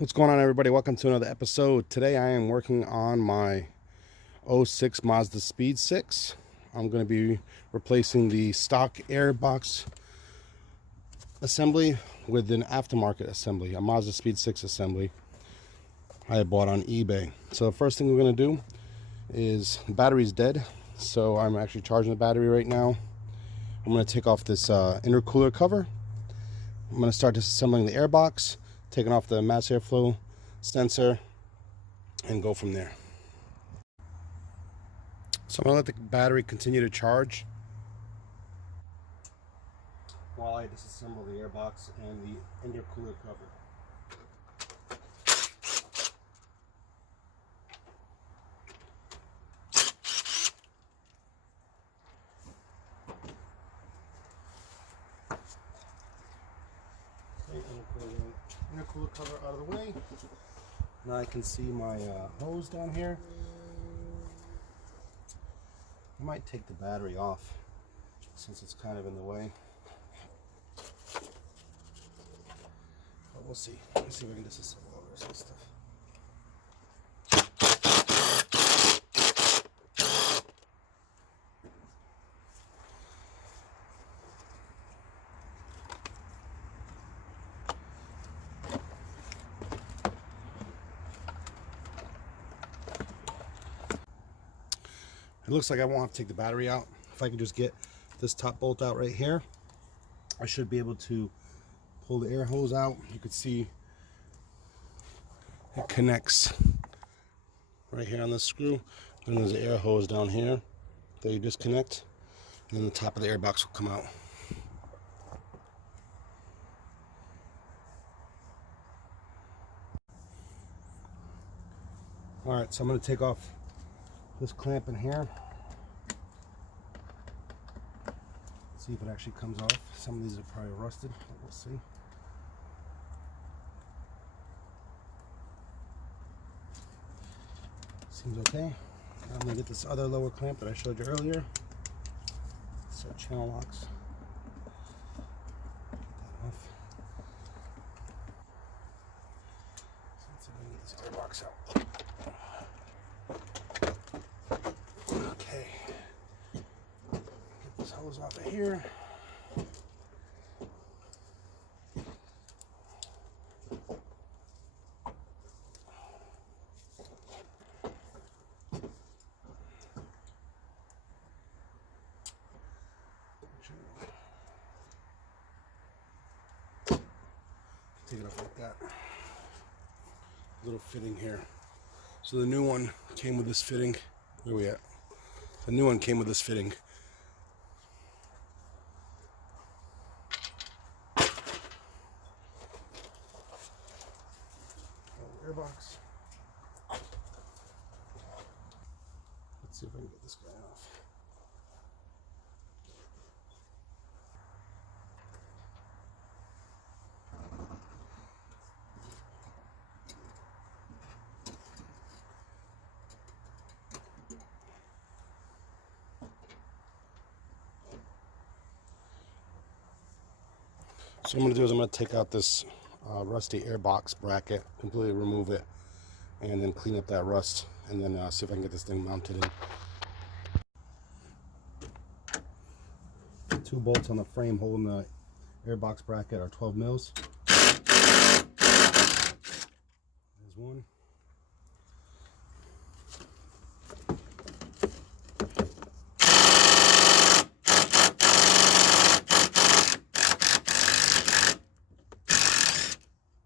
What's going on, everybody? Welcome to another episode. Today I am working on my '06 Mazdaspeed 6. I'm going to be replacing the stock airbox assembly with an aftermarket assembly, a Mazdaspeed 6 assembly I bought on eBay. So the first thing we're going to do is the battery's dead, so I'm actually charging the battery right now. I'm going to take off this intercooler cover. I'm going to start disassembling the airbox, taking off the mass airflow sensor, and go from there. So I'm going to let the battery continue to charge while I disassemble the airbox and the intercooler cover. Intercooler cover out of the way. Now I can see my hose down here. I might take the battery off since it's kind of in the way. But we'll see. Let's see if we can disassemble all this stuff. It looks like I won't have to take the battery out. If I can just get this top bolt out right here, I should be able to pull the air hose out. You can see it connects right here on this screw. And there's an air hose down here that you disconnect, and then the top of the airbox will come out. Alright, so I'm going to take off this clamp in here. See if it actually comes off. Some of these are probably rusted, but we'll see. Seems okay. Now I'm going to get this other lower clamp that I showed you earlier. So channel locks. Get that off. So let's see if I can get this airbox out. Okay. Get this hose off of here. Take it off like that. Little fitting here. So the new one came with this fitting. Where are we at? The new one came with this fitting. Airbox. Let's see if I can get this guy off. So what I'm going to do is I'm going to take out this rusty airbox bracket, completely remove it, and then clean up that rust, and then see if I can get this thing mounted in. Two bolts on the frame holding the airbox bracket are 12 mils. There's one.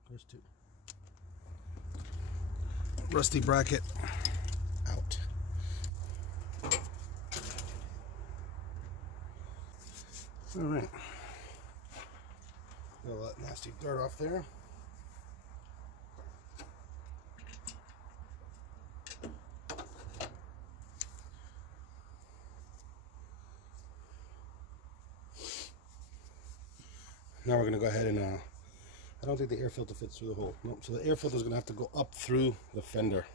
There's two. Rusty bracket out. All right. Got a lot of nasty dirt off there. Now we're going to go ahead and I don't think the air filter fits through the hole. Nope. So the air filter is going to have to go up through the fender.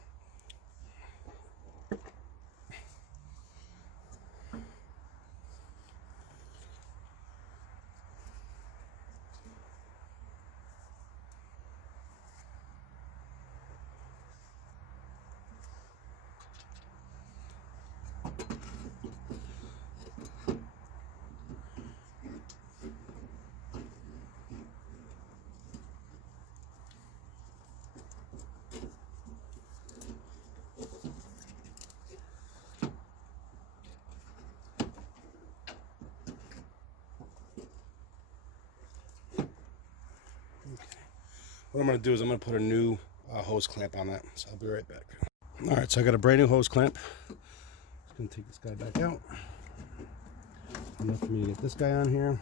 what I'm going to do is I'm going to put a new hose clamp on that. So I'll be right back. All right, so I got a brand new hose clamp. Just going to take this guy back out. Enough for me to get this guy on here.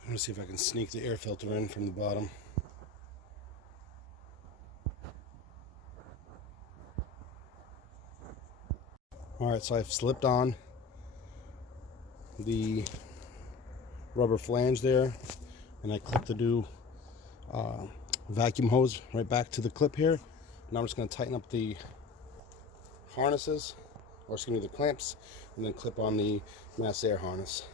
I'm gonna see if I can sneak the air filter in from the bottom. Alright, so I've slipped on the rubber flange there, and I clipped the new vacuum hose right back to the clip here. Now I'm just going to tighten up the harnesses, or excuse me, the clamps, and then clip on the mass air harness.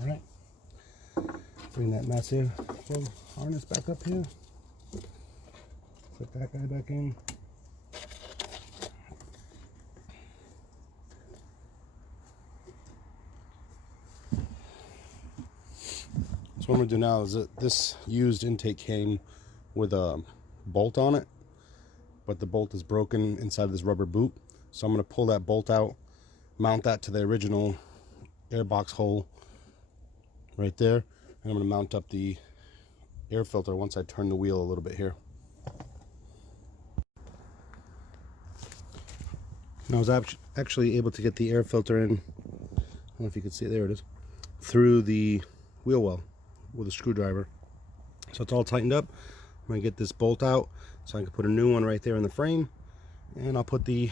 Alright, bring that mass air flow harness back up here. Put that guy back in. So what I'm going to do now is that this used intake came with a bolt on it, but the bolt is broken inside this rubber boot. So I'm going to pull that bolt out, mount that to the original airbox hole right there, and I'm going to mount up the air filter once I turn the wheel a little bit here. And I was actually able to get the air filter in, I don't know if you can see it, there it is, through the wheel well with a screwdriver. So it's all tightened up. I'm going to get this bolt out so I can put a new one right there in the frame, and I'll put the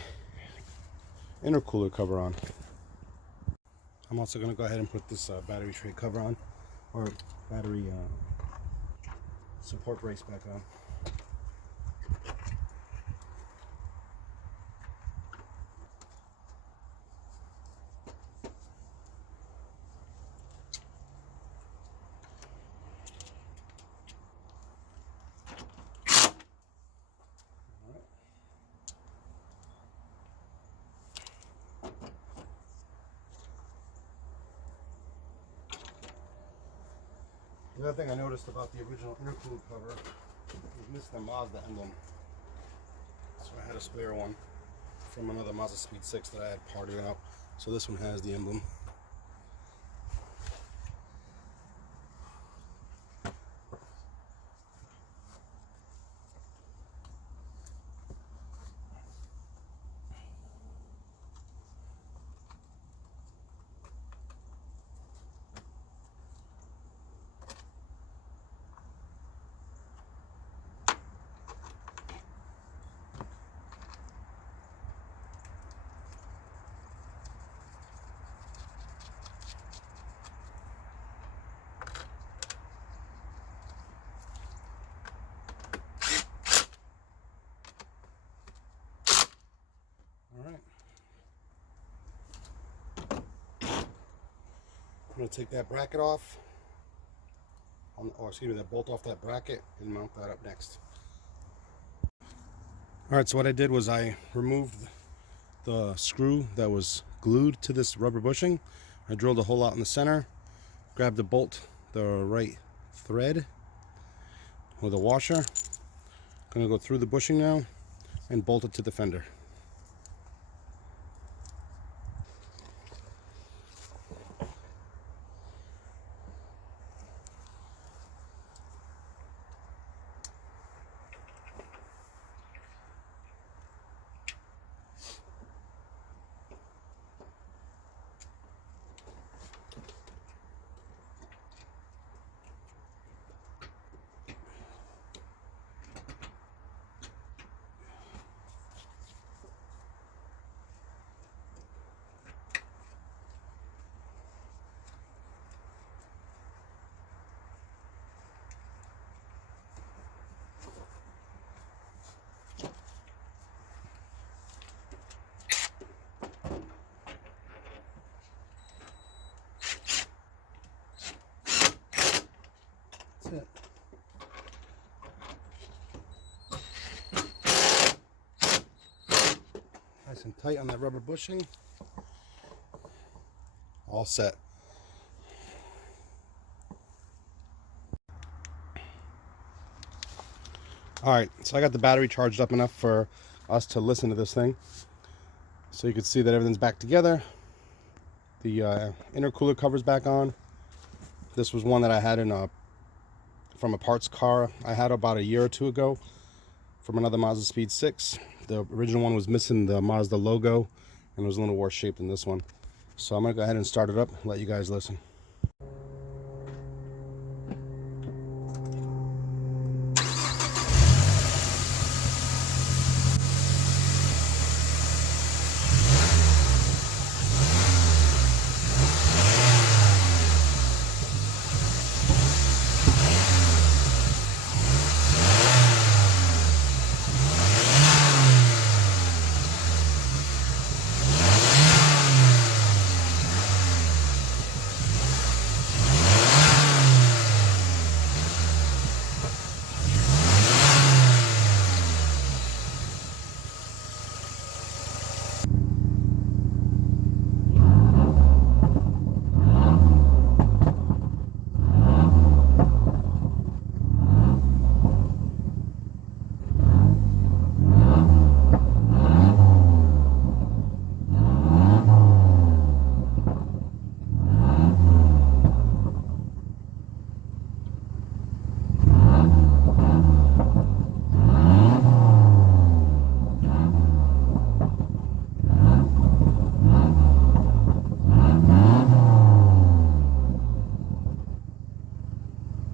intercooler cover on. I'm also going to go ahead and put this battery tray cover on, or battery support brace back on. The other thing I noticed about the original intercooler cover is missing the Mazda emblem. So I had a spare one from another Mazdaspeed 6 that I had parted out. So this one has the emblem. Alright. I'm going to take that bracket off, or excuse me, that bolt off that bracket, and mount that up next. Alright, so what I did was I removed the screw that was glued to this rubber bushing. I drilled a hole out in the center, grabbed the bolt, the right thread with a washer. Gonna go through the bushing now and bolt it to the fender. Nice and tight on that rubber bushing. All set. Alright, so I got the battery charged up enough for us to listen to this thing. So you can see that everything's back together. The intercooler cover's back on. This was one that I had from a parts car I had about a year or two ago from another Mazdaspeed 6. The original one was missing the Mazda logo and it was a little worse shaped than this one. So I'm going to go ahead and start it up and let you guys listen.